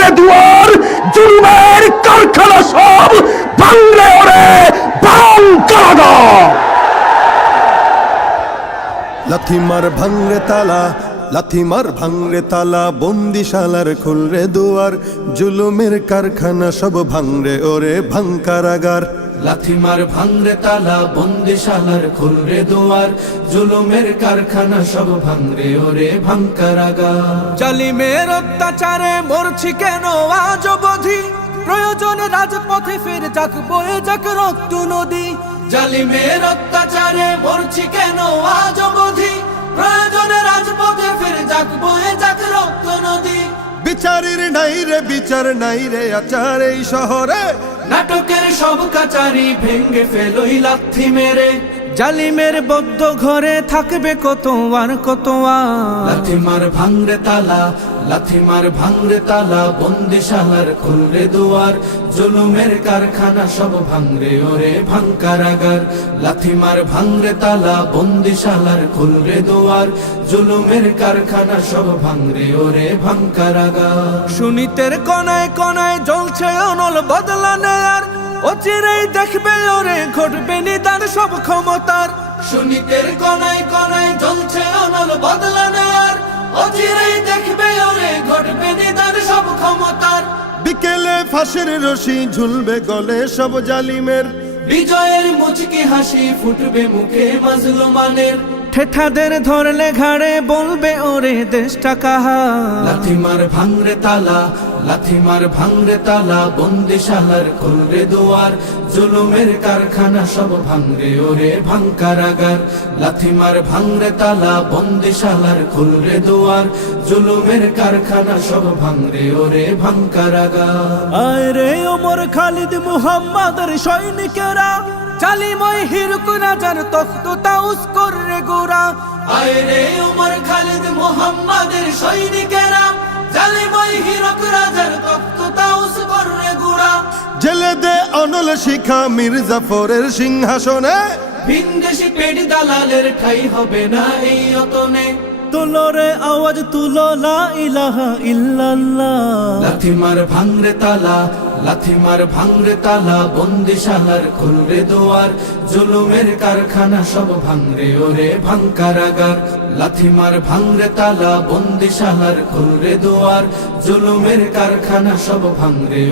ভাঙরে দুয়ার, জুলুমের কারখানা সব ভাঙরে ওরে ভাঙ কারাগার। লাথি মার ভাঙরে তালা, লাথি মার ভাঙরে তালা, বন্দিশালার খুলরে দুয়ার, জুলুমের কারখানা সব ভাঙরে ওরে ভাঙ কারাগার। লাথি মার ভাঙরে তালা, বন্দিশালার খুলরে দুয়ার, জুলুমের কারখানা সব ভাঙরে ওরে ভাঙ কারাগার। জালিমের অত্যাচারে মরছি কেন আজ অবধি, প্রয়োজনে রাজপথে ফের যাক বয়ে যাক রক্ত নদী। জালিমের অত্যাচারে মরছি কেন আজ অবধি, প্রয়োজনে রাজপথে ফের যাক বয়ে যাক রক্ত নদী। বিচারের নাই রে বিচার নাই রে আচার এই শহরে, নাটকের সব কাচারি ভেঙ্গে ফেলোই লাথি মেরে। জালিমের বদ্ধ ঘরে থাকবে কত আর কত আর। লাথি মার ভাঙরে তালা, লাথি মার ভাঙরে তালা, বন্দিশালার খুলরে দুয়ার, জুলুমের কারখানা সব ভাঙরে ওরে ভাঙ কারাগার। লাথি মার ভাঙরে তালা, বন্দিশালার খুলরে দুয়ার, জুলুমের কারখানা সব ভাঙরে ওরে ভাঙ কারাগার। সুনীতের কোনায় কোনায় জ্বলছে অনল বদলা নেয়ার, অচিরেই দেখবে ওরে ঘটবে নিদান সব ক্ষমতার। সুনীতের কোনায় কোনায় জ্বলছে অনল বদলা নেয়ার, অচিরেই দেখবে ওরে ঘটবে নিদান সব ক্ষমতার। বিকেলে ফাঁসির রশি ঝুলবে গলে সব জালিমের, বিজয়ের মুচকি হাসি ফুটবে মুখে মাজলুমানের। ঠেঠাদের ধরলে ঘাড়ে বলবে ওরে দেশটা কাহার। লাথি মার ভাঙরে তালা, লাথি মার ভাঙরে তালা, বন্দিশালার খুলরে দুয়ার, জুলুমের কারখানা সব ভাঙরে ওরে ভাঙ কারাগার। লাথি মার ভাঙরে তালা, বন্দিশালার খুলরে দুয়ার, জুলুমের কারখানা সব ভাঙরে ওরে ভাঙ কারাগার। আয় রে ওমর খালিদ মুহাম্মাদের সৈনিকেরা, জালিময় হিরক রাজার তখ্ত তাউস করে গোরা। আয় রে ওমর খালিদ মুহাম্মাদের সৈনিকেরা, জালিময় হিরক রাজার তখ্ত তাউস করে গোরা। জেলে দে অনল শিখা মীর জাফরের সিংহাসনে, ভিনদেশি পেট দালালের ঠাই হবে না এই অতনে। তুলো রে আওয়াজ তুলো লা ইলাহা ইল্লাল্লাহ। লাথি মার ভাঙরে তালা, লাথি মার ভাঙরে তালা, বন্দিশালার খুলরে দুয়ার, জুলুমের কারখানা সব ভাঙরে ওরে ভাঙ কারাগার। লাথি মার ভাঙরে তালা, বন্দিশালার খুলরে দুয়ার, জুলুমের কারখানা সব ভাঙরে